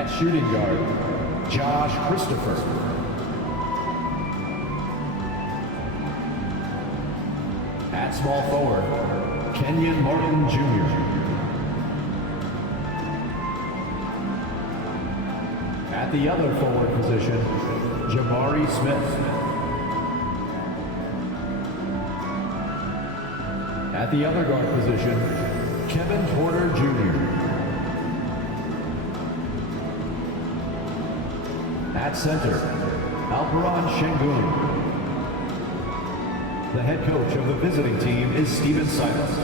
At shooting guard, Josh Christopher. At small forward, Kenyon Martin Jr. At the other forward position, Jabari Smith. At the other guard position, Kevin Porter Jr. At center, Alperon Şengün. The head coach of the visiting team is Stephen Silas.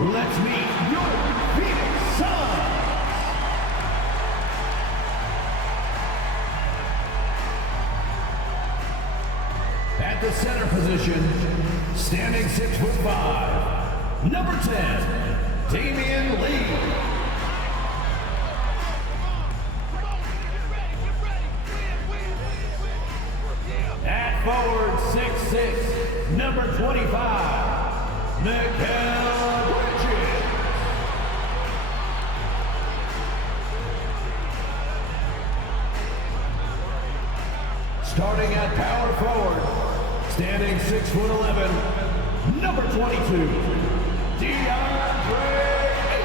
Let's meet your Phoenix Suns! At the center position, standing 6'5", number 10, Damian Lee. At forward, 6'6", number 25, Mikal Bridges. Starting at power forward, standing 6'11", number 22, DeAndre Ayton.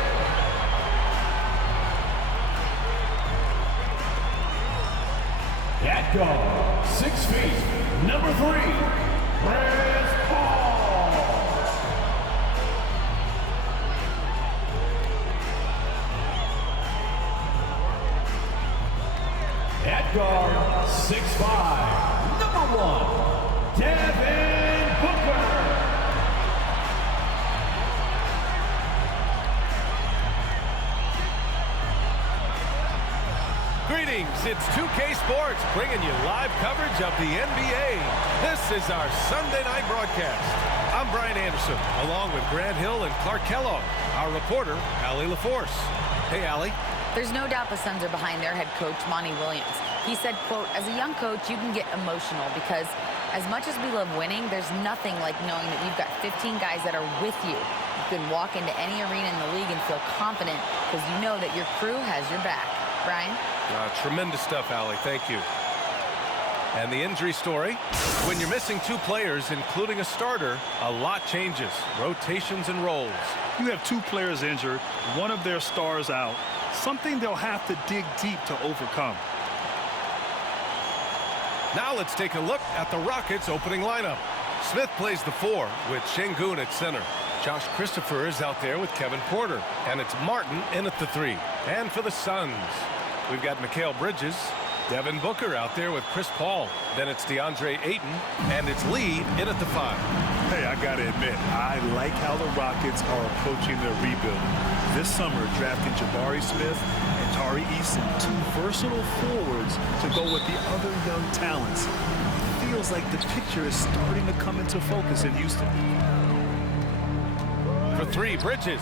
At guard, 6 feet, number 3, Chris Paul. At guard, 6'5", number 1, Devin Booker. Greetings, it's 2K Sports bringing you live coverage of the NBA. This is our Sunday night broadcast. I'm Brian Anderson, along with Grant Hill and Clark Kellogg, our reporter, Allie LaForce. Hey, Allie. There's no doubt the Suns are behind their head coach, Monty Williams. He said, quote, as a young coach, you can get emotional because as much as we love winning, there's nothing like knowing that you've got 15 guys that are with you. You can walk into any arena in the league and feel confident because you know that your crew has your back. Brian? Tremendous stuff, Allie. Thank you. And the injury story, when you're missing 2 players, including a starter, a lot changes. Rotations and roles. You have 2 players injured, one of their stars out. Something they'll have to dig deep to overcome. Now let's take a look at the Rockets' opening lineup. Smith plays the 4 with Şengün at center. Josh Christopher is out there with Kevin Porter. And it's Martin in at the 3. And for the Suns, we've got Mikal Bridges, Devin Booker out there with Chris Paul. Then it's DeAndre Ayton, and it's Lee in at the 5. Hey, I gotta admit, I like how the Rockets are approaching their rebuild. This summer, drafting Jabari Smith and Tari Eason, 2 versatile forwards to go with the other young talents. It feels like the picture is starting to come into focus in Houston. For 3, Bridges.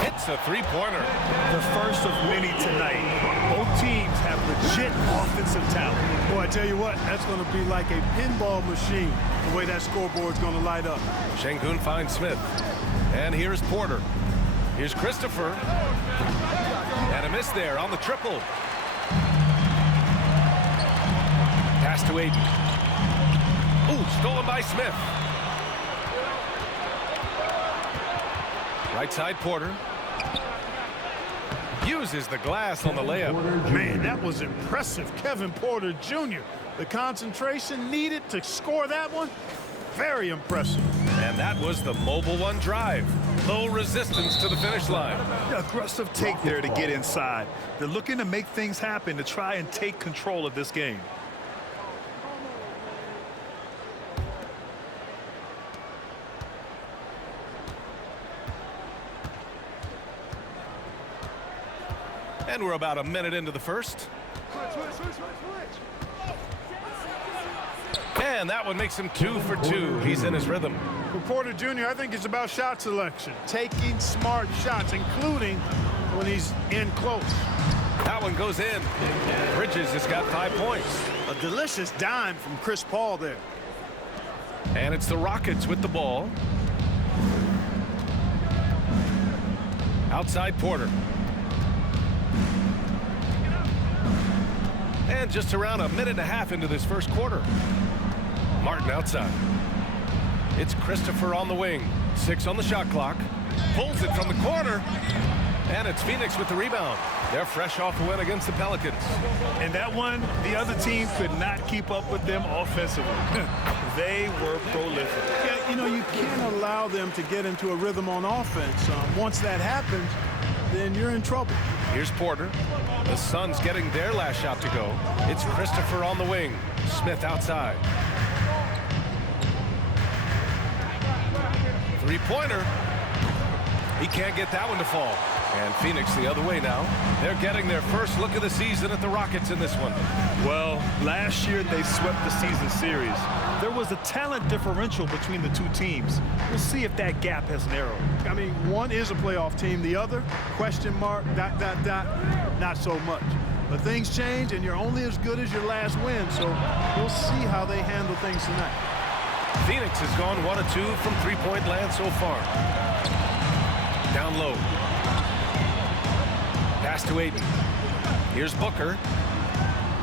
It's a 3-pointer. The first of many tonight. Both teams have legit offensive talent. Boy, I tell you what, that's going to be like a pinball machine, the way that scoreboard's going to light up. Şengün finds Smith. And here's Porter. Here's Christopher. And a miss there on the triple. Pass to Ayton. Ooh, stolen by Smith. Right side, Porter. Uses the glass on the layup. Man, that was impressive. Kevin Porter Jr. The concentration needed to score that one, very impressive. And that was the Mobile One drive. Low resistance to the finish line. Aggressive take there to get inside. They're looking to make things happen to try and take control of this game. And we're about a minute into the first. And that one makes him 2 for 2. He's in his rhythm. For Porter Jr., I think it's about shot selection, taking smart shots, including when he's in close. That one goes in. Bridges has got 5 points. A delicious dime from Chris Paul there. And it's the Rockets with the ball. Outside Porter. And just around a minute and a half into this first quarter. Martin outside. It's Christopher on the wing. 6 on the shot clock. Pulls it from the corner. And it's Phoenix with the rebound. They're fresh off a win against the Pelicans. And that one, the other team could not keep up with them offensively. They were prolific. Yeah, you know, you can't allow them to get into a rhythm on offense. Once that happens, then you're in trouble. Here's Porter. The Suns getting their last shot to go. It's Christopher on the wing. Smith outside. Three-pointer. He can't get that one to fall. And Phoenix the other way now. They're getting their first look of the season at the Rockets in this one. Well, last year they swept the season series. There was a talent differential between the two teams. We'll see if that gap has narrowed. I mean, one is a playoff team. The other, question mark, ... not so much. But things change, and you're only as good as your last win. So we'll see how they handle things tonight. Phoenix has gone 1 of 2 from three-point land so far. Down low. Pass to Ayton. Here's Booker.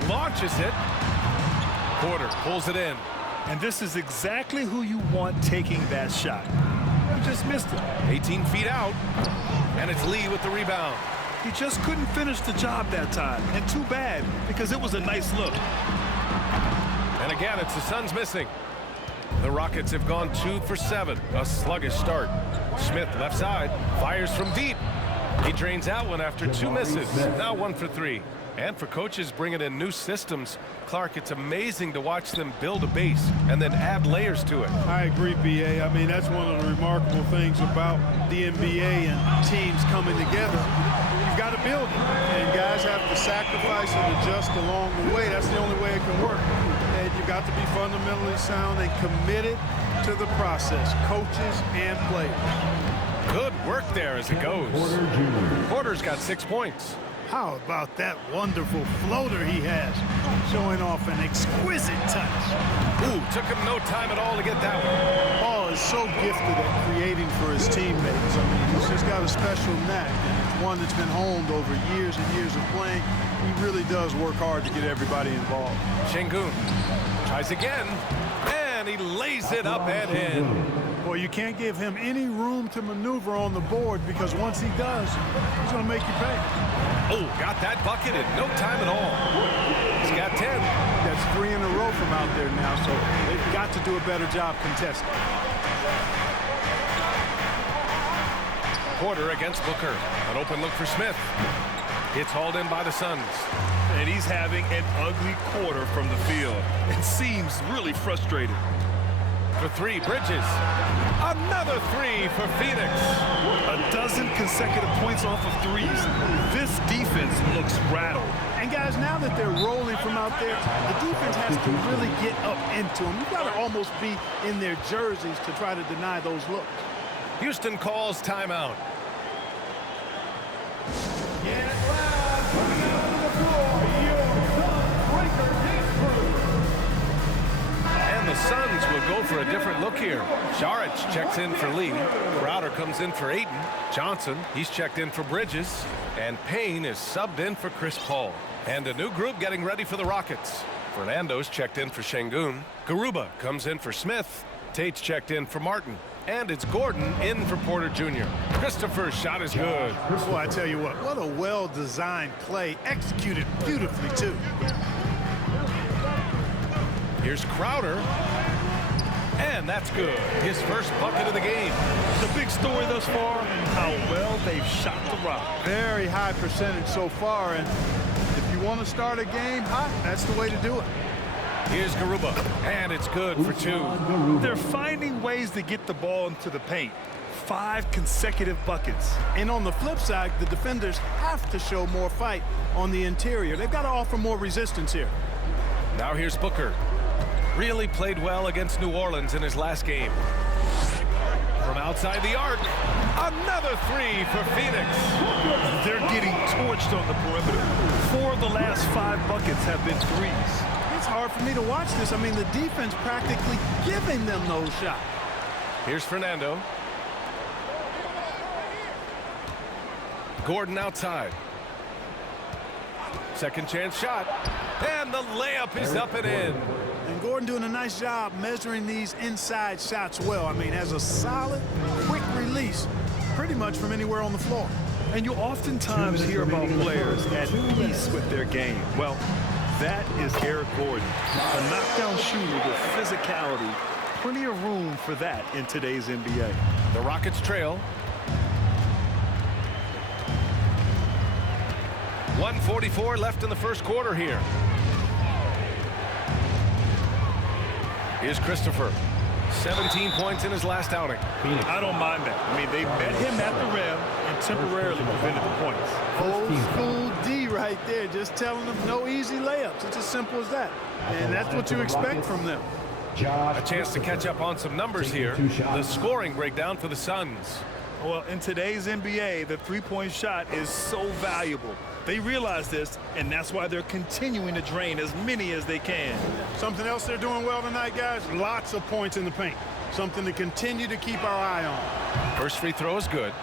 Launches it. Porter pulls it in. And this is exactly who you want taking that shot. You just missed it. 18 feet out. And it's Lee with the rebound. He just couldn't finish the job that time. And too bad, because it was a nice look. And again, it's the Suns missing. The Rockets have gone 2 for 7. A sluggish start. Smith left side. Fires from deep. He drains out one after 2 misses. Now 1 for 3. And for coaches bringing in new systems, Clark, it's amazing to watch them build a base and then add layers to it. I agree, B.A. I mean, that's one of the remarkable things about the NBA and teams coming together. You've got to build it. And guys have to sacrifice and adjust along the way. That's the only way it can work. And you've got to be fundamentally sound and committed to the process, coaches and players. Good work there as it goes. Porter's got 6 points. How about that wonderful floater he has, showing off an exquisite touch. Ooh, took him no time at all to get that one. Paul is so gifted at creating for his teammates. I mean, he's just got a special knack, and it's one that's been honed over years and years of playing. He really does work hard to get everybody involved. Şengün tries again, and he lays it up and in. Boy, you can't give him any room to maneuver on the board, because once he does, he's going to make you pay. Oh, got that bucket in no time at all. He's got 10. That's 3 in a row from out there now, so they've got to do a better job contesting. Porter against Booker. An open look for Smith. It's hauled in by the Suns. And he's having an ugly quarter from the field. It seems really frustrated. For 3, Bridges. Another 3 for Phoenix. A dozen consecutive points off of threes. This defense looks rattled. And guys, now that they're rolling from out there, the defense has to really get up into them. You've got to almost be in their jerseys to try to deny those looks. Houston calls timeout. And the Suns will go for a different look here. Saric checks in for Lee. Crowder comes in for Ayton. Johnson, he's checked in for Bridges. And Payne is subbed in for Chris Paul. And a new group getting ready for the Rockets. Fernando's checked in for Şengün. Garuba comes in for Smith. Tate's checked in for Martin. And it's Gordon in for Porter Jr. Christopher's shot is good. Boy, I tell you what a well-designed play, executed beautifully, too. Here's Crowder. And that's good. His first bucket of the game. The big story thus far, how well they've shot the rock. Very high percentage so far, and if you want to start a game hot, that's the way to do it. Here's Garuba, and it's good for 2. They're finding ways to get the ball into the paint. 5 consecutive buckets. And on the flip side, the defenders have to show more fight on the interior. They've got to offer more resistance here. Now here's Booker. Really played well against New Orleans in his last game. From outside the arc, another 3 for Phoenix. They're getting torched on the perimeter. 4 of the last 5 buckets have been threes. It's hard for me to watch this. I mean, the defense practically giving them those shots. Here's Fernando. Gordon outside. Second chance shot. And the layup is up and in. And Gordon doing a nice job measuring these inside shots well. I mean, has a solid, quick release pretty much from anywhere on the floor. And you oftentimes hear about players at peace with their game. Well, that is Eric Gordon, a knockdown shooter with physicality. Plenty of room for that in today's NBA. The Rockets trail. 1:44 left in the first quarter here. Here's Christopher. 17 points in his last outing. I don't mind that. I mean, they met him at the rim and temporarily prevented the points. Old school D right there, just telling them no easy layups. It's as simple as that. And that's what you expect from them. A chance to catch up on some numbers here. The scoring breakdown for the Suns. Well, in today's NBA, the three-point shot is so valuable. They realize this, and that's why they're continuing to drain as many as they can. Something else they're doing well tonight, guys, lots of points in the paint. Something to continue to keep our eye on. First free throw is good.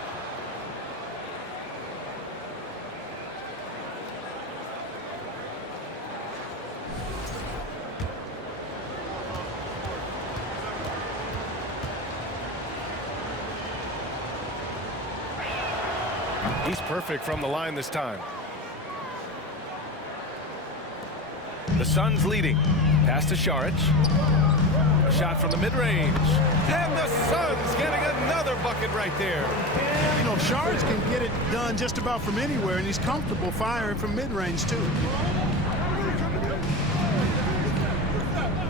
He's perfect from the line this time. The Suns leading. Pass to Šarić. A shot from the mid-range. And the Suns getting another bucket right there. And, you know, Šarić can get it done just about from anywhere, and he's comfortable firing from mid-range, too.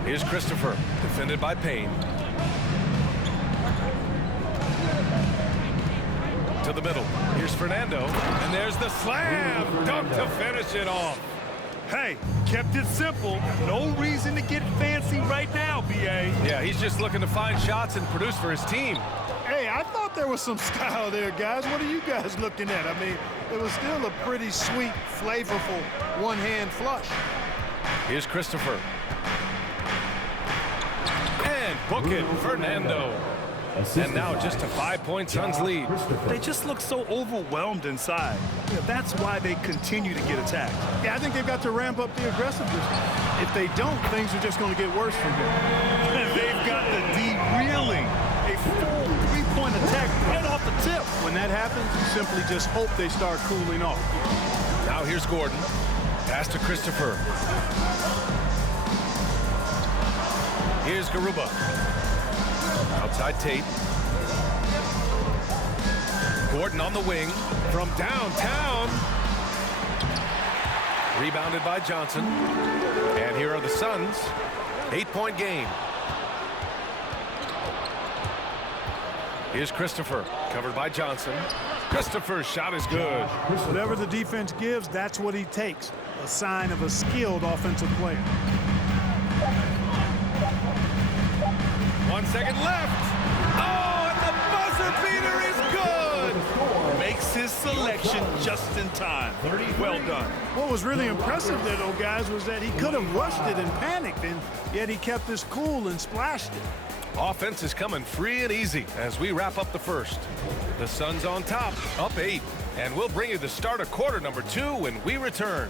Here's Christopher, defended by Payne. To the middle. Here's Fernando. And there's the slam dunk to finish it off. Hey, kept it simple. No reason to get fancy right now, B.A. Yeah, he's just looking to find shots and produce for his team. Hey, I thought there was some style there, guys. What are you guys looking at? I mean, it was still a pretty sweet, flavorful one-hand flush. Here's Christopher. And book it, Fernando. And now just a 5-point Suns lead. They just look so overwhelmed inside. You know, that's why they continue to get attacked. Yeah, I think they've got to ramp up the aggressiveness. If they don't, things are just going to get worse from here. And they've got the D reeling. A full three-point attack right off the tip. When that happens, you simply just hope they start cooling off. Now here's Gordon. Pass to Christopher. Here's Garuba. Outside Tate. Gordon on the wing from downtown. Rebounded by Johnson. And here are the Suns. 8-point game. Here's Christopher, covered by Johnson. Christopher's shot is good. Whatever the defense gives, that's what he takes. A sign of a skilled offensive player. 1 second left. Oh, and the buzzer beater is good. Makes his selection just in time. Well done. What was really impressive there, though, guys, was that he could have rushed it and panicked, and yet he kept his cool and splashed it. Offense is coming free and easy as we wrap up the first. The Suns on top, up 8. And we'll bring you the start of quarter number 2 when we return.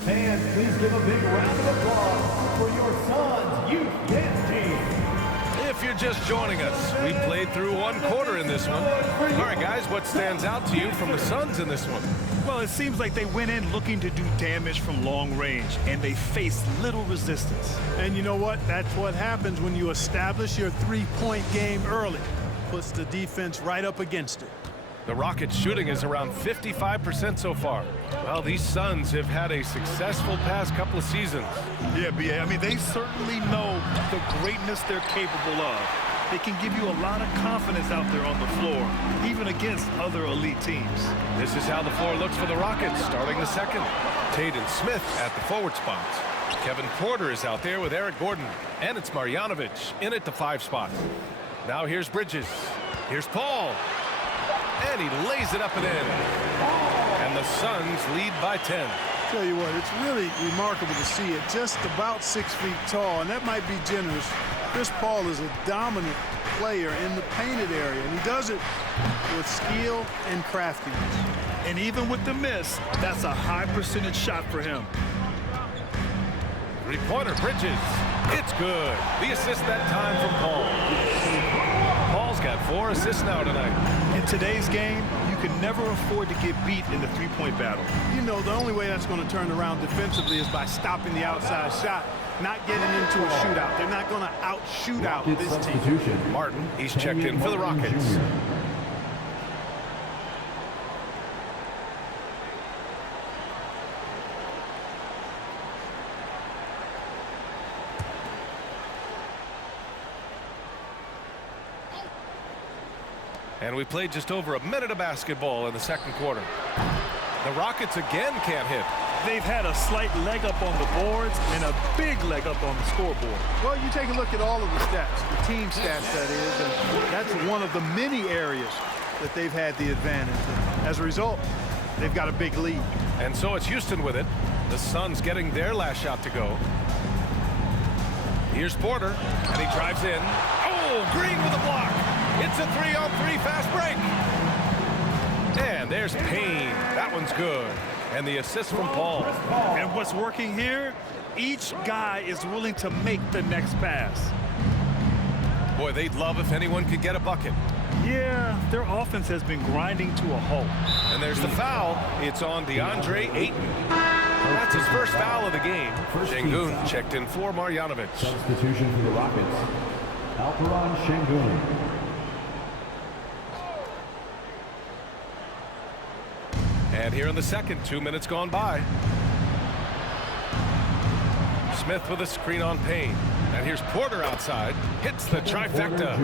Fans, please give a big round of applause for your Suns Youth Dance Team. If you're just joining us, we played through 1 quarter in this one. All right, guys, what stands out to you from the Suns in this one? Well, it seems like they went in looking to do damage from long range, and they faced little resistance. And you know what? That's what happens when you establish your three-point game early. Puts the defense right up against it. The Rockets' shooting is around 55% so far. Well, these Suns have had a successful past couple of seasons. Yeah, B.A. I mean, they certainly know the greatness they're capable of. They can give you a lot of confidence out there on the floor, even against other elite teams. This is how the floor looks for the Rockets starting the second. Tate and Smith at the forward spots. Kevin Porter is out there with Eric Gordon. And it's Marjanovic in at the 5 spot. Now here's Bridges. Here's Paul. And he lays it up and in. And the Suns lead by 10. Tell you what, it's really remarkable to see it, just about 6 feet tall, and that might be generous. Chris Paul is a dominant player in the painted area, and he does it with skill and craftiness. And even with the miss, that's a high percentage shot for him. Three-pointer, Bridges. It's good. The assist that time from Paul. Paul's got 4 assists now tonight. In today's game, you can never afford to get beat in the three-point battle. You know, the only way that's going to turn around defensively is by stopping the outside shot, not getting into a shootout. They're not going to out-shoot out this team. Substitution. Martin, he's checked in for the Rockets. And we played just over a minute of basketball in the second quarter. The Rockets again can't hit. They've had a slight leg up on the boards and a big leg up on the scoreboard. Well, you take a look at all of the stats, the team stats, that is, and that's one of the many areas that they've had the advantage. And as a result, they've got a big lead. And so it's Houston with it. The Suns getting their last shot to go. Here's Porter, and he drives in. Oh, Green with a block. It's a 3-on-3 fast break. And there's Payne. That one's good. And the assist from Paul. And what's working here, each guy is willing to make the next pass. Boy, they'd love if anyone could get a bucket. Yeah, their offense has been grinding to a halt. And there's the foul. It's on DeAndre Ayton. That's his first foul of the game. Şengün checked in for Marjanovic. Substitution for the Rockets. Alperen Şengün. And here in the second, 2 minutes gone by. Smith with a screen on Payne. And here's Porter outside. Hits the trifecta.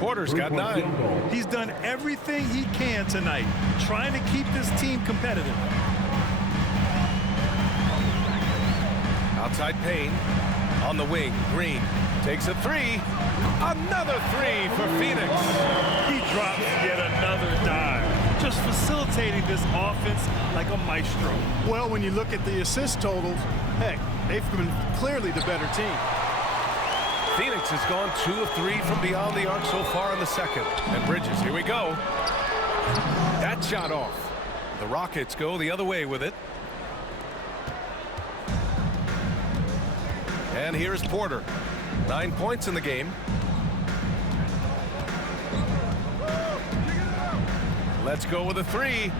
Porter's got 9. He's done everything he can tonight, trying to keep this team competitive. Outside Payne. On the wing, Green takes a 3. Another 3 for Phoenix. He drops yet another dime, just facilitating this offense like a maestro. Well, when you look at the assist totals, heck, they've been clearly the better team. Phoenix has gone 2 of 3 from beyond the arc so far in the second. And Bridges, here we go. That shot off. The Rockets go the other way with it. And here's Porter. 9 points in the game. Let's go with a 3.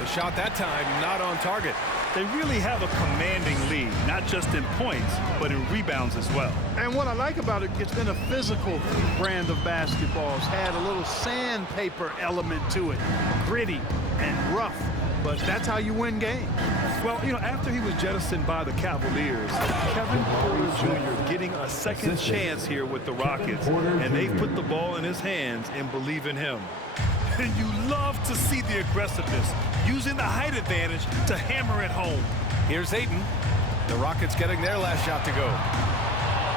The shot that time not on target. They really have a commanding lead, not just in points, but in rebounds as well. And what I like about it, it's been a physical brand of basketball. It's had a little sandpaper element to it, gritty and rough, but that's how you win games. Well, you know, after he was jettisoned by the Cavaliers, Kevin Porter Jr. getting a second chance here with the Rockets, and they've put the ball in his hands and believe in him. And you love to see the aggressiveness, using the height advantage to hammer it home. Here's Ayton. The Rockets getting their last shot to go.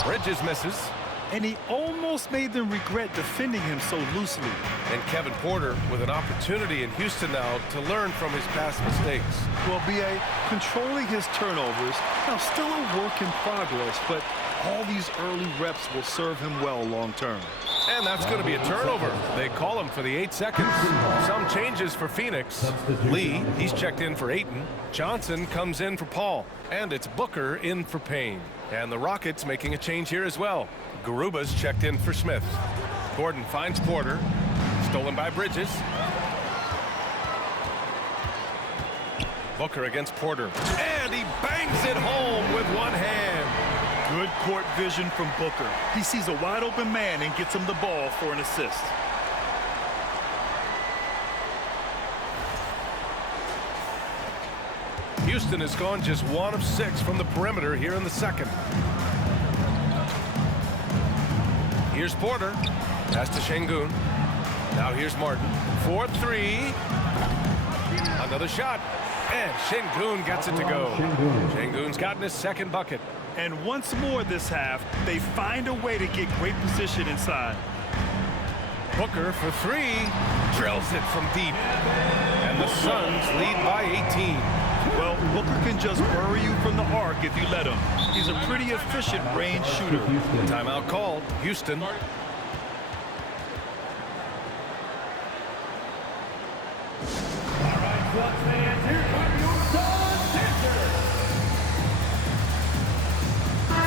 Bridges misses. And he almost made them regret defending him so loosely. And Kevin Porter with an opportunity in Houston now to learn from his past mistakes. Well, B.A., controlling his turnovers, now still a work in progress, but all these early reps will serve him well long term. And that's going to be a turnover. They call him for the 8 seconds. Some changes for Phoenix. Lee, he's checked in for Ayton. Johnson comes in for Paul. And it's Booker in for Payne. And the Rockets making a change here as well. Garuba's checked in for Smith. Gordon finds Porter. Stolen by Bridges. Booker against Porter. And he bangs it home with one hand. Good court vision from Booker. He sees a wide open man and gets him the ball for an assist. Houston has gone just 1 of 6 from the perimeter here in the second. Here's Porter. Pass to Şengün. Now here's Martin. 4-3. Another shot. And Şengün gets it to go. Şengün's gotten his second bucket. And once more this half, they find a way to get great position inside. Booker for three. Drills it from deep. And the Suns lead by 18. Well, Booker can just bury you from the arc if you let him. He's a pretty efficient range shooter. Timeout called. Houston. All right, Suns fans, here come your Suns Dancers.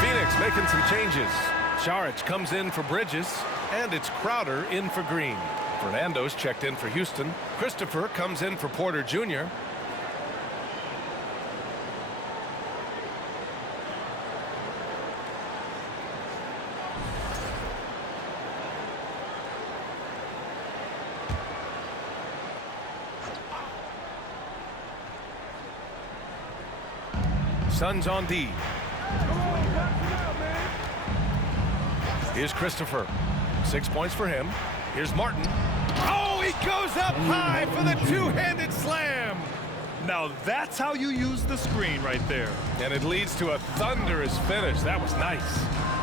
Phoenix making some changes. Saric comes in for Bridges, and it's Crowder in for Green. Fernando's checked in for Houston. Christopher comes in for Porter Jr. Suns on D. Here's Christopher. 6 points for him. Here's Martin. Oh, he goes up high for the two-handed slam. Now that's how you use the screen right there. And it leads to a thunderous finish. That was nice.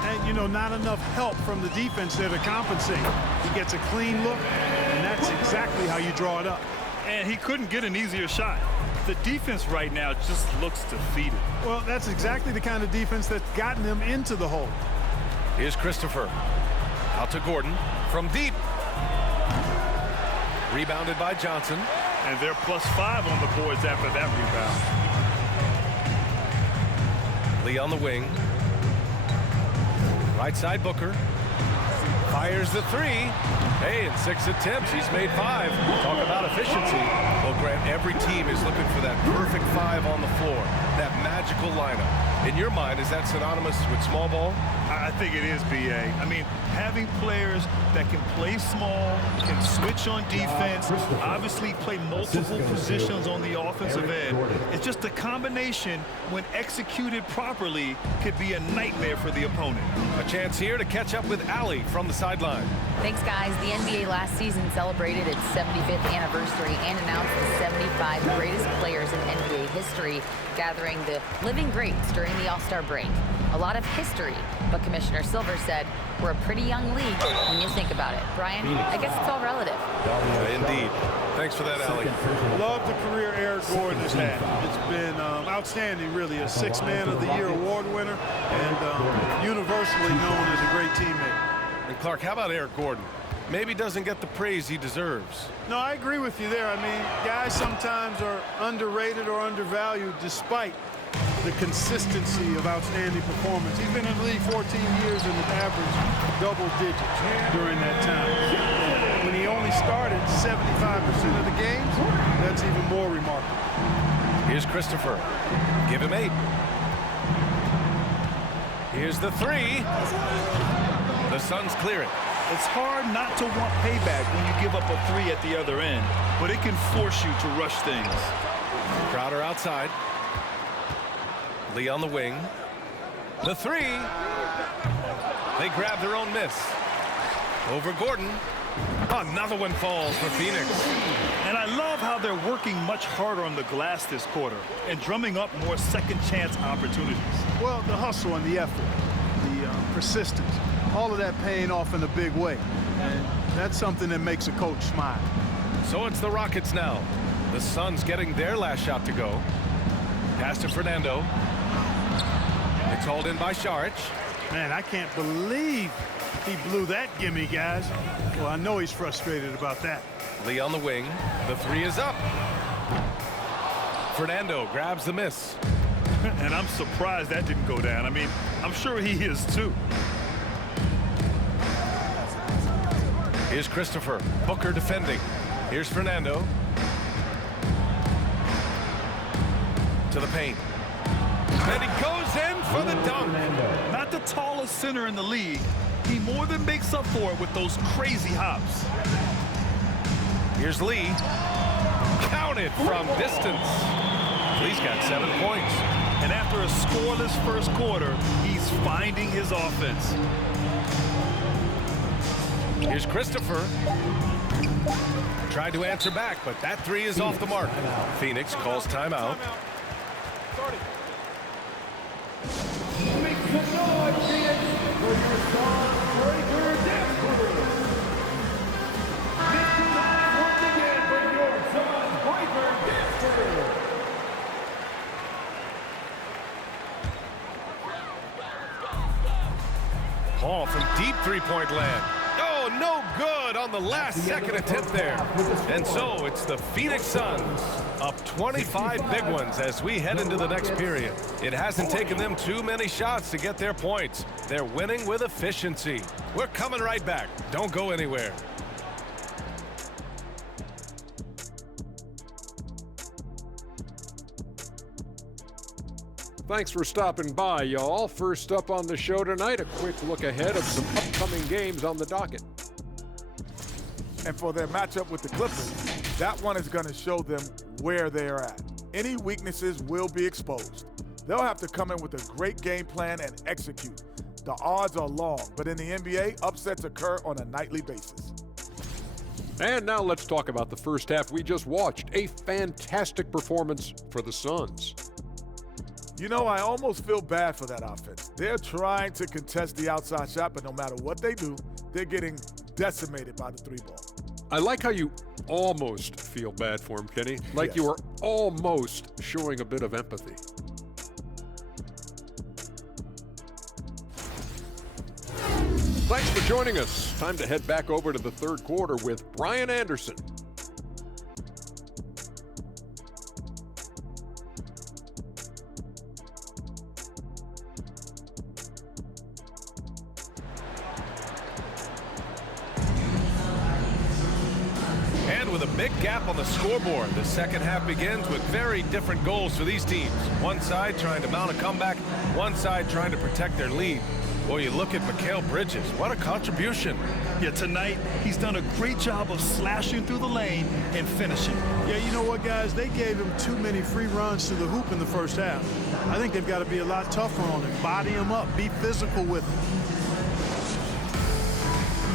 And, you know, not enough help from the defense there to compensate. He gets a clean look, and that's exactly how you draw it up. And he couldn't get an easier shot. The defense right now just looks defeated. Well, that's exactly the kind of defense that's gotten them into the hole. Here's Christopher. Out to Gordon from deep. Rebounded by Johnson. And they're +5 on the boards after that rebound. Lee on the wing. Right side Booker. Fires the three. Hey, in 6 attempts, he's made 5. Talk about efficiency. Well, Grant, every team is looking for that perfect 5 on the floor. That magical lineup. In your mind, is that synonymous with small ball? I think it is, B.A. I mean, having players that can play small, can switch on defense, obviously play multiple positions on the offensive end. It's just a combination, when executed properly, could be a nightmare for the opponent. A chance here to catch up with Allie from the sideline. Thanks, guys. The NBA last season celebrated its 75th anniversary and announced the 75 greatest players in NBA history, gathering the living greats during the All-Star break. A lot of history, but Commissioner Silver said we're a pretty young league when you think about it. Brian, I guess it's all relative. Indeed. Thanks for that, Allie. Love the career Eric Gordon has had. It's been outstanding, really. A 6th Man of the Year award winner and universally known as a great teammate. And Clark, how about Eric Gordon? Maybe doesn't get the praise he deserves. No, I agree with you there. I mean, guys sometimes are underrated or undervalued despite the consistency of outstanding performance. He's been in the league 14 years and has averaged double digits during that time. When he only started 75% of the games, that's even more remarkable. Here's Christopher. Give him 8. Here's the 3. The Suns clear it. It's hard not to want payback when you give up a 3 at the other end, but it can force you to rush things. Crowder outside. Lee on the wing. The 3. They grab their own miss. Over Gordon. Another one falls for Phoenix. And I love how they're working much harder on the glass this quarter and drumming up more second chance opportunities. Well, the hustle and the effort, the persistence, all of that paying off in a big way. And that's something that makes a coach smile. So it's the Rockets now. The Suns getting their last shot to go. Pass to Fernando. It's hauled in by Saric. Man, I can't believe he blew that gimme, guys. Well, I know he's frustrated about that. Lee on the wing. The 3 is up. Fernando grabs the miss. And I'm surprised that didn't go down. I mean, I'm sure he is too. Here's Christopher. Booker defending. Here's Fernando. To the paint. And he goes in for the dunk. Not the tallest center in the league. He more than makes up for it with those crazy hops. Here's Lee. Counted from distance. Lee's got 7 points. And after a scoreless first quarter, he's finding his offense. Here's Christopher. Tried to answer back, but that 3 is off the mark. Phoenix calls timeout. Make some noise, Phoenix, for your Suns Breaker Dance Crew. three-point land. Oh, no good on the last second attempt there. And so it's the Phoenix Suns up 25 big ones as we head into the next period. It hasn't taken them too many shots to get their points. They're winning with efficiency. We're coming right back. Don't go anywhere. Thanks for stopping by, y'all. First up on the show tonight, a quick look ahead of some upcoming games on the docket. And for their matchup with the Clippers, that one is going to show them where they are at. Any weaknesses will be exposed. They'll have to come in with a great game plan and execute. The odds are long, but in the NBA, upsets occur on a nightly basis. And now let's talk about the first half we just watched. A fantastic performance for the Suns. You know, I almost feel bad for that offense. They're trying to contest the outside shot, but no matter what they do, they're getting decimated by the three ball. I like how you almost feel bad for him, Kenny. Like Yes. you are almost showing a bit of empathy. Thanks for joining us. Time to head back over to the third quarter with Brian Anderson. And with a big gap on the scoreboard, the second half begins with very different goals for these teams. One side trying to mount a comeback, one side trying to protect their lead. Boy, you look at Mikal Bridges. What a contribution. Yeah, tonight he's done a great job of slashing through the lane and finishing. Yeah, you know what, guys? They gave him too many free runs to the hoop in the first half. I think they've got to be a lot tougher on him. Body him up. Be physical with him.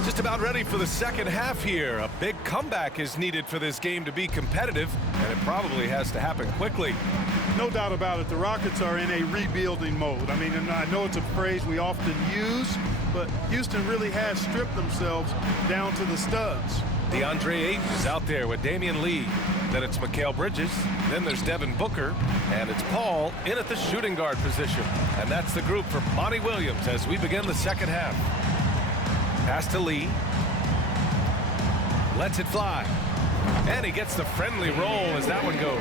Just about ready for the second half here. A big comeback is needed for this game to be competitive, and it probably has to happen quickly. No doubt about it. The Rockets are in a rebuilding mode. I mean, and I know it's a phrase we often use, but Houston really has stripped themselves down to the studs. DeAndre Ayton is out there with Damian Lee. Then it's Mikal Bridges. Then there's Devin Booker. And it's Paul in at the shooting guard position. And that's the group for Monty Williams as we begin the second half. Pass to Lee. Lets it fly. And he gets the friendly roll as that one goes.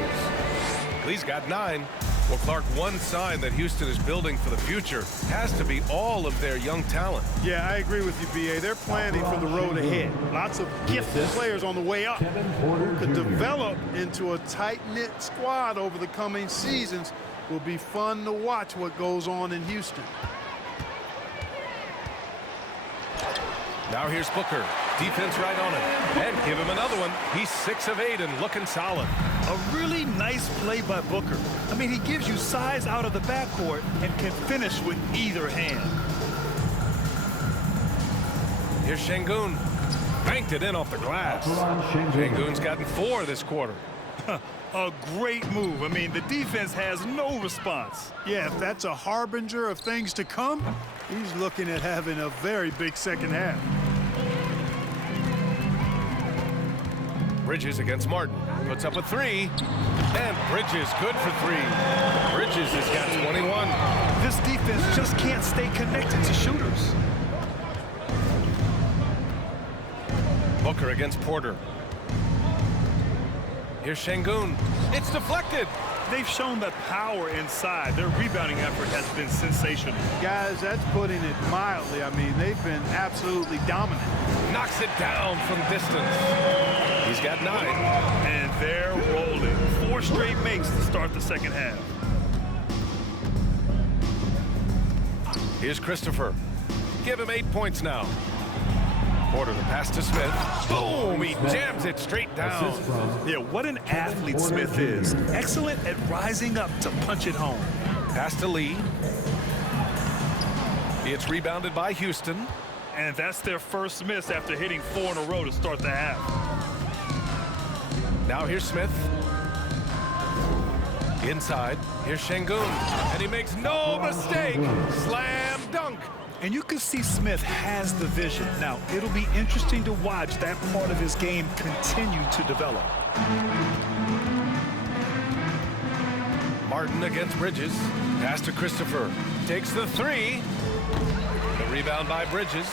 Lee's got 9. Well, Clark, one sign that Houston is building for the future has to be all of their young talent. Yeah, I agree with you, B.A. They're planning for the road ahead. Lots of gifted players on the way up who could develop into a tight-knit squad over the coming seasons. Will be fun to watch what goes on in Houston. Now here's Booker. Defense right on him. And give him another one. He's 6 of 8 and looking solid. A really nice play by Booker. I mean, he gives you size out of the backcourt and can finish with either hand. Here's Şengün. Banked it in off the glass. Şengün's gotten 4 this quarter. A great move. I mean, the defense has no response. Yeah, if that's a harbinger of things to come, he's looking at having a very big second half. Bridges against Martin. Puts up a 3. And Bridges good for 3. Bridges has got 21. This defense just can't stay connected to shooters. Booker against Porter. Here's Şengün. It's deflected. They've shown that power inside. Their rebounding effort has been sensational. Guys, that's putting it mildly. I mean, they've been absolutely dominant. Knocks it down from distance. He's got 9. And they're rolling. 4 straight makes to start the second half. Here's Christopher. Give him 8 points now. Porter, the pass to Smith. Boom! He jams it straight down. Yeah, what an athlete Smith is. Excellent at rising up to punch it home. Pass to Lee. It's rebounded by Houston. And that's their first miss after hitting 4 in a row to start the half. Now here's Smith. Inside. Here's Şengün. And he makes no mistake. Slam dunk. And you can see Smith has the vision. Now, it'll be interesting to watch that part of his game continue to develop. Martin against Bridges. Pass to Christopher. Takes the 3. The rebound by Bridges.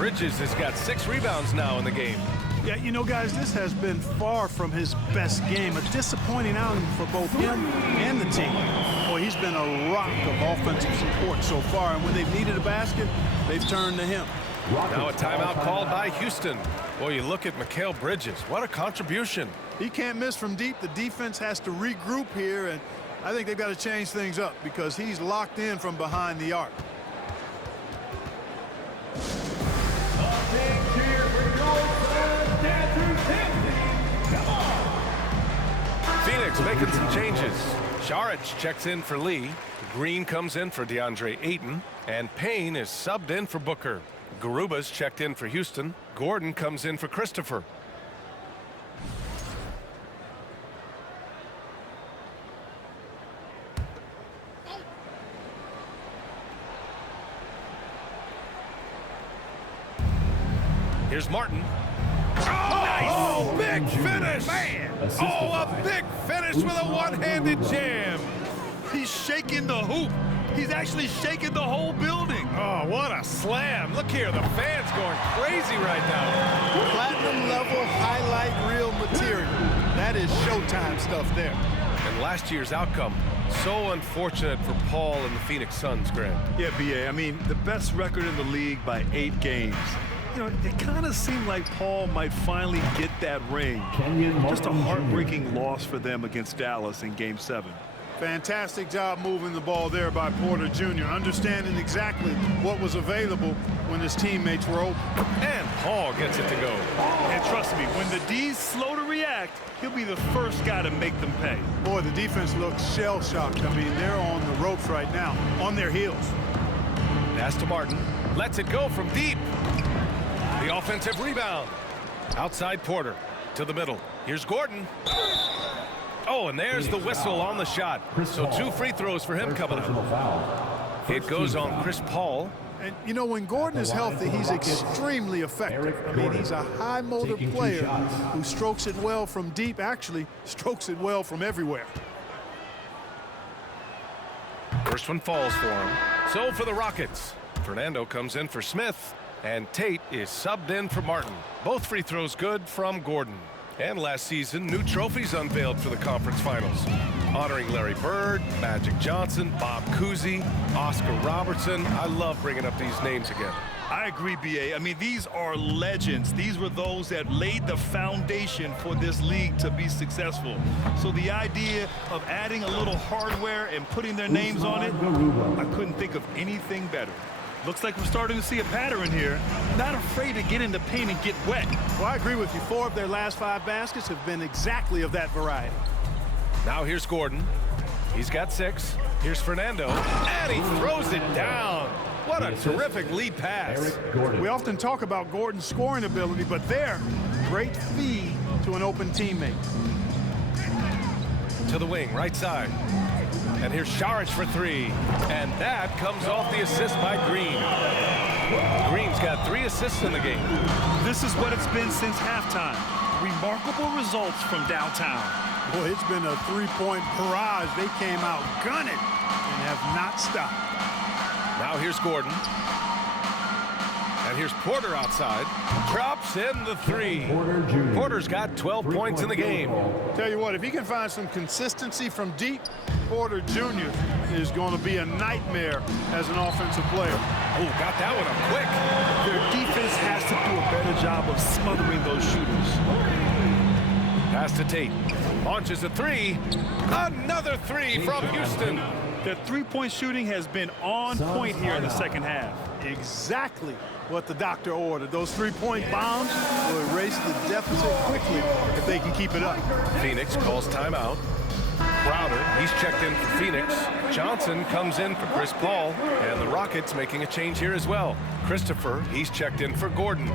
Bridges has got 6 rebounds now in the game. Yeah, you know, guys, this has been far from his best game. A disappointing outing for both him and the team. Boy, he's been a rock of offensive support so far, and when they've needed a basket, they've turned to him. Now a timeout called by Houston. Boy, you look at Mikal Bridges. What a contribution. He can't miss from deep. The defense has to regroup here, and I think they've got to change things up because he's locked in from behind the arc. Phoenix making some changes. Saric checks in for Lee. Green comes in for DeAndre Ayton. And Payne is subbed in for Booker. Garuba's checked in for Houston. Gordon comes in for Christopher. Here's Martin. Oh, nice! Big finish! Man! Oh, a big finish with a one-handed jam! He's shaking the hoop. He's actually shaking the whole building. Oh, what a slam. Look here, the fans going crazy right now. Platinum level highlight reel material. That is Showtime stuff there. And last year's outcome, so unfortunate for Paul and the Phoenix Suns, Grant. Yeah, B.A., I mean, the best record in the league by 8 games. You know, it kind of seemed like Paul might finally get that ring. Just a heartbreaking loss for them against Dallas in Game 7. Fantastic job moving the ball there by Porter Jr., understanding exactly what was available when his teammates were open. And Paul gets it to go. And trust me, when the D's slow to react, he'll be the first guy to make them pay. Boy, the defense looks shell-shocked. I mean, they're on the ropes right now, on their heels. Pass to Martin. Lets it go from deep. The offensive rebound. Outside Porter. To the middle. Here's Gordon. Oh, and there's the whistle on the shot. So 2 free throws for him coming up. It goes on Chris Paul. And, you know, when Gordon is healthy, he's extremely effective. I mean, he's a high-motor player who strokes it well from deep, actually strokes it well from everywhere. First one falls for him. So for the Rockets, Fernando comes in for Smith, and Tate is subbed in for Martin. Both free throws good from Gordon. And last season, new trophies unveiled for the conference finals, honoring Larry Bird, Magic Johnson, Bob Cousy, Oscar Robertson. I love bringing up these names again. I agree, B.A. I mean, these are legends. These were those that laid the foundation for this league to be successful. So the idea of adding a little hardware and putting their names on it, I couldn't think of anything better. Looks like we're starting to see a pattern here. Not afraid to get in the paint and get wet. Well, I agree with you. 4 of their last 5 baskets have been exactly of that variety. Now here's Gordon. He's got 6. Here's Fernando. And he throws it down. What a terrific lead pass. We often talk about Gordon's scoring ability, but there, great feed to an open teammate. To the wing, right side. And here's Saric for 3. And that comes off the assist by Green. Green's got 3 assists in the game. This is what it's been since halftime. Remarkable results from downtown. Boy, it's been a 3-point barrage. They came out gunning and have not stopped. Now here's Gordon. And here's Porter outside. Drops in the 3. Porter's got 12 points in the game. Tell you what, if he can find some consistency from deep, Porter Jr. is going to be a nightmare as an offensive player. Oh, got that one up quick. Their defense has to do a better job of smothering those shooters. Pass to Tate. Launches a 3. Another 3 from Houston. Their 3-point shooting has been on point here in the second half. Exactly what the doctor ordered. Those 3-point bombs will erase the deficit quickly if they can keep it up. Phoenix calls timeout. Crowder, he's checked in for Phoenix. Johnson comes in for Chris Paul. And the Rockets making a change here as well. Christopher, he's checked in for Gordon.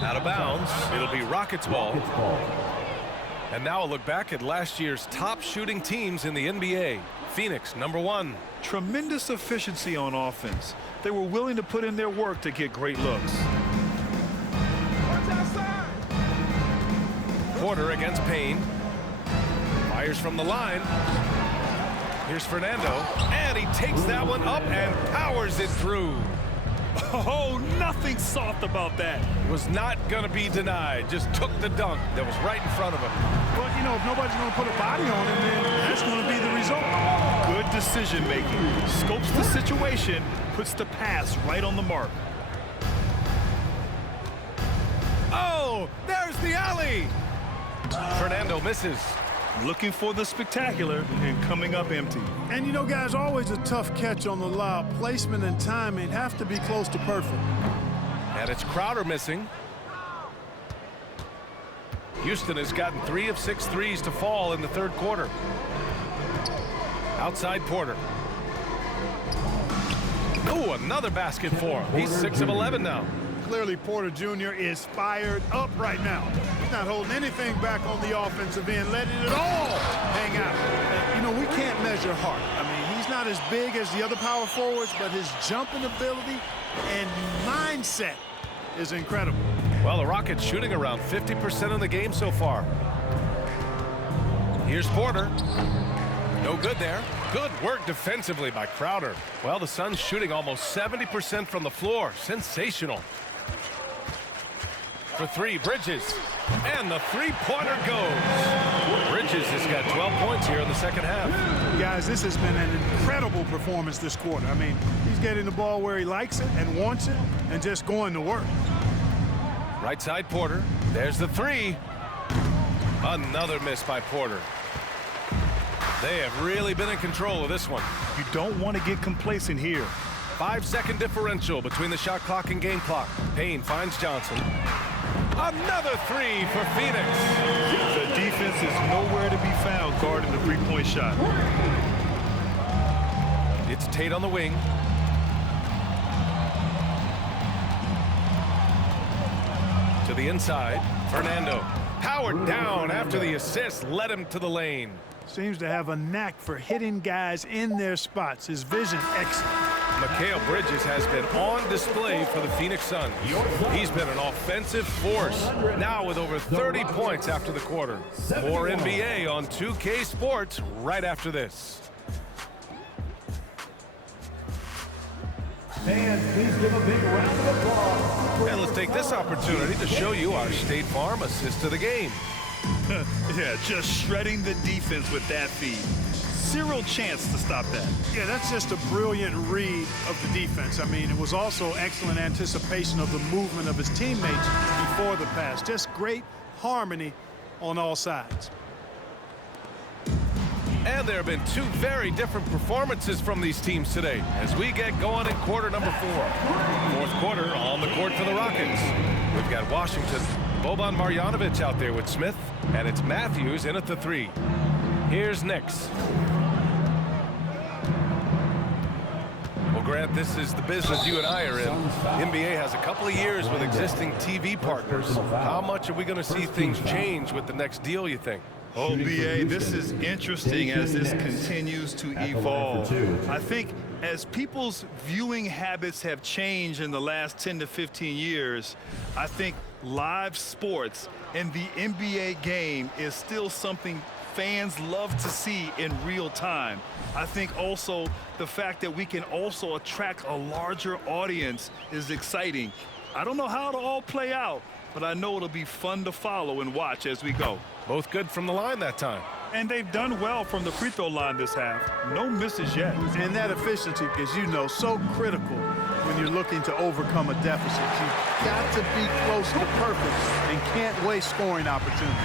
Out of bounds. It'll be Rockets ball. And now a look back at last year's top shooting teams in the NBA. Phoenix, number 1. Tremendous efficiency on offense. They were willing to put in their work to get great looks. Porter against Payne. Fires from the line. Here's Fernando. And he takes that one up and powers it through. Oh, nothing soft about that. Was not going to be denied. Just took the dunk that was right in front of him. Well, you know, if nobody's going to put a body on him, then that's going to be the result. Good decision making. Scopes the situation, puts the pass right on the mark. Oh, there's the alley. Fernando misses. Looking for the spectacular and coming up empty. And you know, guys, always a tough catch on the lob. Placement and timing have to be close to perfect. And it's Crowder missing. Houston has gotten 3 of 6 threes to fall in the third quarter. Outside Porter. Ooh, another basket for him. He's 6 of 11 now. Clearly, Porter Jr. is fired up right now. He's not holding anything back on the offensive end, letting it all hang out. And, you know, we can't measure heart. I mean, he's not as big as the other power forwards, but his jumping ability and mindset is incredible. Well, the Rockets shooting around 50% in the game so far. Here's Porter. No good there. Good work defensively by Crowder. Well, the Suns shooting almost 70% from the floor. Sensational. For 3, Bridges. And the three-pointer goes. Bridges has got 12 points here in the second half. Guys, this has been an incredible performance this quarter. I mean, he's getting the ball where he likes it and wants it and just going to work. Right side Porter. There's the 3. Another miss by Porter. They have really been in control of this one. You don't want to get complacent here. 5-second differential between the shot clock and game clock. Payne finds Johnson. Another 3 for Phoenix. The defense is nowhere to be found guarding the three-point shot. It's Tate on the wing. To the inside. Fernando. Powered down after the assist led him to the lane. Seems to have a knack for hitting guys in their spots. His vision excellent. Mikal Bridges has been on display for the Phoenix Suns. He's been an offensive force, now with over 30 points after the quarter. More NBA on 2K Sports right after this. Fans, please give a big round of applause. And let's take this opportunity to show you our State Farm assist to the game. Yeah, just shredding the defense with that feed. Zero chance to stop that. Yeah, that's just a brilliant read of the defense. I mean, it was also excellent anticipation of the movement of his teammates before the pass. Just great harmony on all sides. And there have been 2 very different performances from these teams today as we get going in quarter number 4. Fourth quarter on the court for the Rockets. We've got Washington, Boban Marjanovic out there with Smith, and it's Matthews in at the 3. Here's Nix. Well, Grant, this is the business you and I are in. The NBA has a couple of years with existing TV partners. How much are we going to see things change with the next deal, you think? Oh, BA, this is interesting as this continues to evolve. I think as people's viewing habits have changed in the last 10 to 15 years, I think live sports and the NBA game is still something fans love to see in real time. I think also the fact that we can also attract a larger audience is exciting. I don't know how it'll all play out, but I know it'll be fun to follow and watch as we go. Both good from the line that time. And they've done well from the free throw line this half. No misses yet. And that efficiency, as you know, so critical when you're looking to overcome a deficit. You've got to be close to perfect and can't waste scoring opportunities.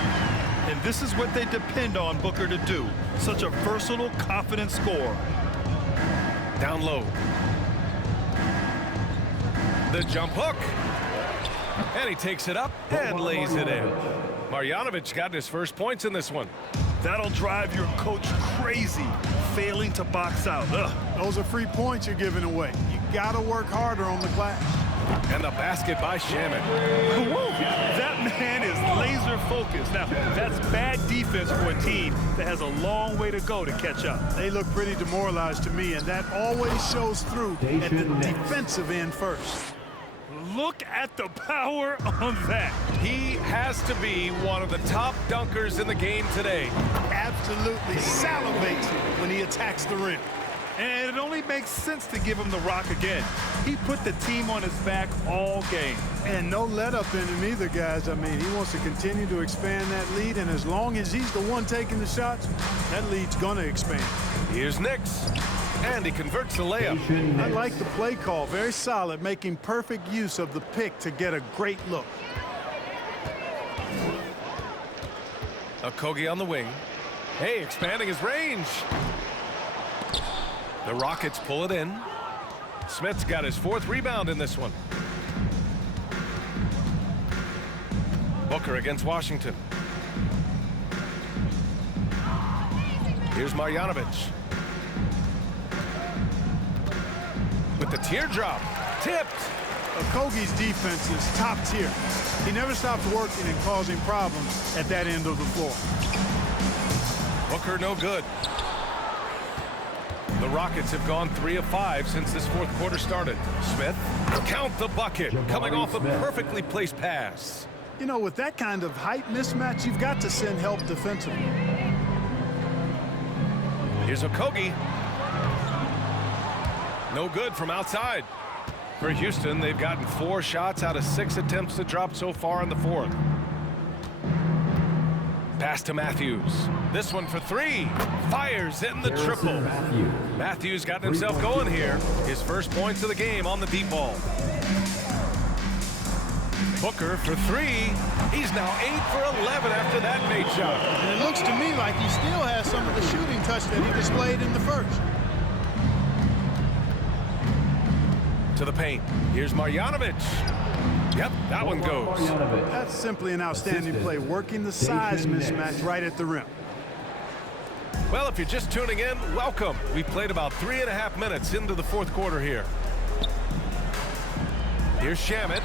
And this is what they depend on Booker to do. Such a versatile, confident scorer. Down low. The jump hook. And he takes it up and lays it in. Marjanovic got his first points in this one. That'll drive your coach crazy, failing to box out. Ugh. Those are free points you're giving away. You got to work harder on the glass. And the basket by Shaman. That man is laser focused. Now, that's bad defense for a team that has a long way to go to catch up. They look pretty demoralized to me, and that always shows through at the defensive end first. Look at the power on that. He has to be one of the top dunkers in the game today. Absolutely salivates when he attacks the rim. And it only makes sense to give him the rock again. He put the team on his back all game. And no let up in him either, guys. I mean, he wants to continue to expand that lead, and as long as he's the one taking the shots, that lead's going to expand. Here's Nix. And he converts the layup. I like the play call. Very solid, making perfect use of the pick to get a great look. Okogie on the wing. Hey, expanding his range. The Rockets pull it in. Smith's got his 4th rebound in this one. Booker against Washington. Here's Marjanovic. With the teardrop. Tipped. Okogie's defense is top tier. He never stops working and causing problems at that end of the floor. Booker no good. The Rockets have gone 3 of 5 since this 4th quarter started. Smith, count the bucket, coming off a perfectly placed pass. You know, with that kind of height mismatch, you've got to send help defensively. Here's Okogie. No good from outside. For Houston, they've gotten 4 shots out of 6 attempts to drop so far in the 4th. Pass to Matthews. This one for 3. Fires in the triple. Matthews got himself going here. His first points of the game on the deep ball. Booker for 3. He's now 8 for 11 after that made shot. And it looks to me like he still has some of the shooting touch that he displayed in the first. To the paint. Here's Marjanovic. Yep, that one goes. That's simply an outstanding play, working the size mismatch right at the rim. Well, if you're just tuning in, welcome. We played about 3.5 minutes into the 4th quarter here. Here's Shamet.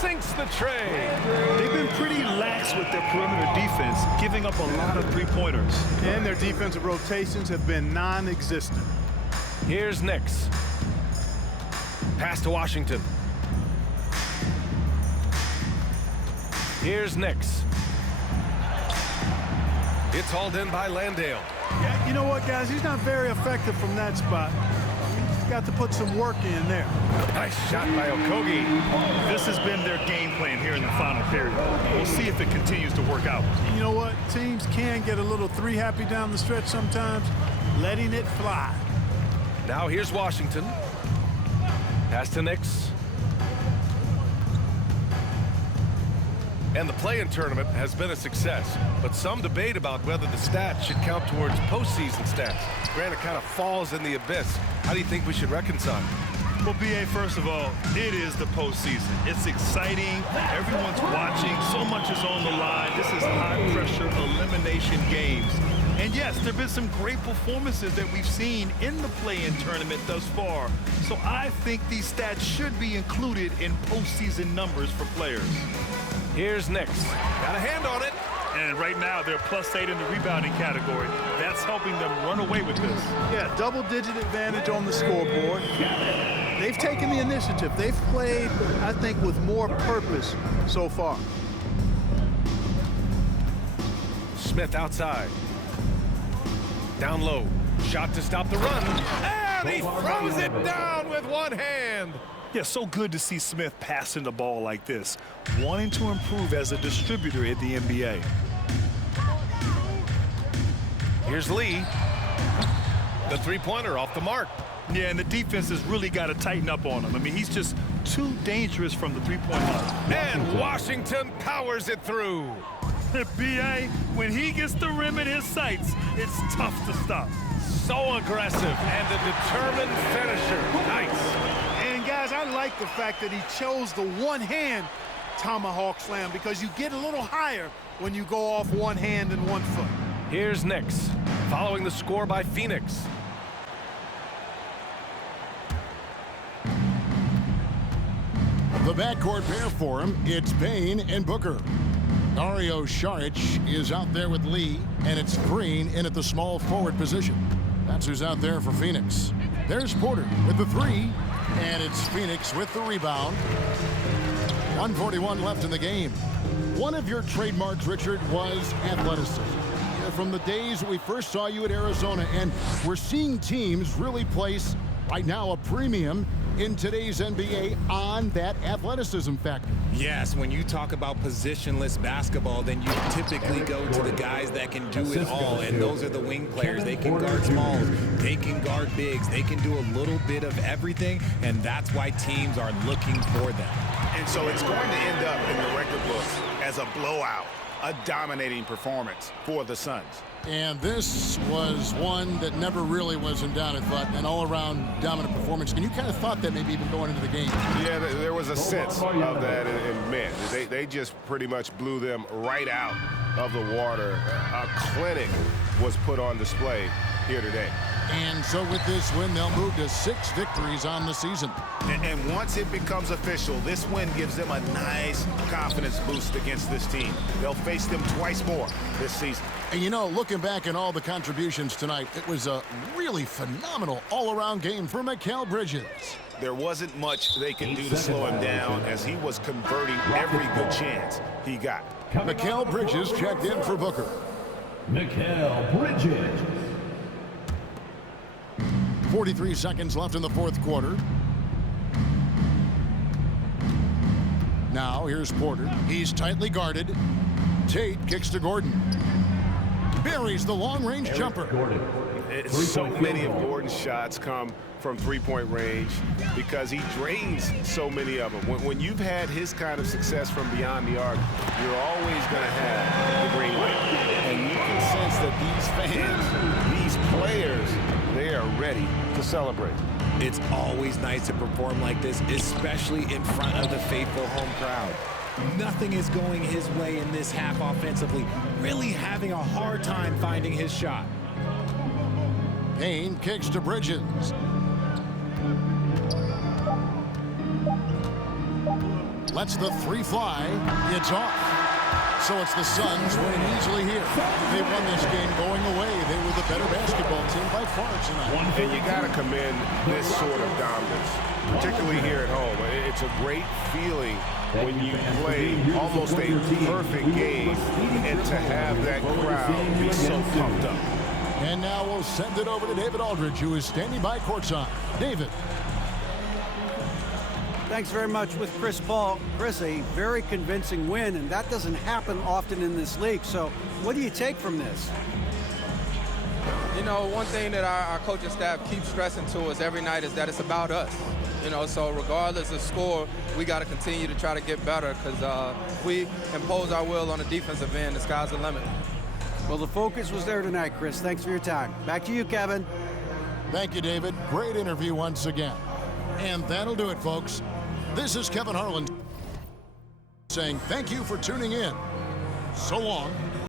Sinks the tray. They've been pretty lax with their perimeter defense, giving up a lot of 3-pointers. And their defensive rotations have been non-existent. Here's Nix. Pass to Washington. Here's Nix. It's hauled in by Landale. Yeah, you know what, guys? He's not very effective from that spot. He's got to put some work in there. Nice shot by Okogie. This has been their game plan here in the final period. We'll see if it continues to work out. You know what? Teams can get a little 3-happy down the stretch sometimes, letting it fly. Now here's Washington. Pass to Nix. And the play-in tournament has been a success, but some debate about whether the stats should count towards postseason stats. Grant, it kind of falls in the abyss. How do you think we should reconcile? Well, B.A., first of all, it is the postseason. It's exciting. Everyone's watching. So much is on the line. This is high-pressure elimination games. And yes, there have been some great performances that we've seen in the play-in tournament thus far. So I think these stats should be included in postseason numbers for players. Here's Nix. Got a hand on it. And right now, they're +8 in the rebounding category. That's helping them run away with this. Yeah, double-digit advantage on the scoreboard. They've taken the initiative. They've played, I think, with more purpose so far. Smith outside. Down low. Shot to stop the run. And he throws it down with one hand. Yeah, so good to see Smith passing the ball like this, wanting to improve as a distributor in the NBA. Here's Lee. The three-pointer off the mark. Yeah, and the defense has really got to tighten up on him. I mean, he's just too dangerous from the three-point line. And Washington powers it through. B.A., when he gets the rim in his sights, it's tough to stop. So aggressive and a determined finisher. Nice. And guys, I like the fact that he chose the one-hand tomahawk slam because you get a little higher when you go off one hand and one foot. Here's Nix, following the score by Phoenix. The backcourt pair for him, it's Payne and Booker. Dario Saric is out there with Lee, and it's Green in at the small forward position. That's who's out there for Phoenix. There's Porter with the three, and it's Phoenix with the rebound. 1:41 left in the game. One of your trademarks, Richard, was athleticism. from the days we first saw you at Arizona, and we're seeing teams really place, right now, a premium in today's NBA on that athleticism factor. Yes, when you talk about positionless basketball, then you typically go to the guys that can do it all, and those are the wing players. They can guard smalls, they can guard bigs, they can do a little bit of everything, and that's why teams are looking for them. And so it's going to end up in the record books as a blowout, a dominating performance for the Suns. And this was one that never really was in doubt, I thought, an all-around dominant performance. And you kind of thought that maybe even going into the game. Yeah, there was a sense of that in men. They just pretty much blew them right out of the water. A clinic was put on display here today. And so with this win, they'll move to 6 victories on the season. And once it becomes official, this win gives them a nice confidence boost against this team. They'll face them twice more this season. And you know, looking back at all the contributions tonight, it was a really phenomenal all-around game for Mikal Bridges. There wasn't much they could do to slow him down as he was converting every good chance he got. Mikal Bridges checked in for Booker. Mikal Bridges. 43 seconds left in the fourth quarter. Now here's Porter. He's tightly guarded. Tate kicks to Gordon. Buries the long-range jumper. So many of Gordon's shots come from three-point range because he drains so many of them. When you've had his kind of success from beyond the arc, you're always going to have the green light. And you can sense that these fans, these players, they are ready to celebrate. It's always nice to perform like this, especially in front of the faithful home crowd. Nothing is going his way in this half offensively, really having a hard time finding his shot. Payne kicks to Bridges. Lets the three fly. It's off. So it's the Suns winning easily here. They won this game going away. They were the better basketball team by far tonight. And you got to commend this sort of dominance, particularly here at home. It's a great feeling when you play almost a perfect game and to have that crowd be so pumped up. And now we'll send it over to David Aldridge, who is standing by courtside. David. Thanks very much with Chris Paul. Chris, a very convincing win, and that doesn't happen often in this league. So what do you take from this? You know, one thing that our coaching staff keeps stressing to us every night is that it's about us. You know, so regardless of score, we got to continue to try to get better because we impose our will on the defensive end. The sky's the limit. Well, the focus was there tonight, Chris. Thanks for your time. Back to you, Kevin. Thank you, David. Great interview once again. And that'll do it, folks. This is Kevin Harlan saying thank you for tuning in. So long.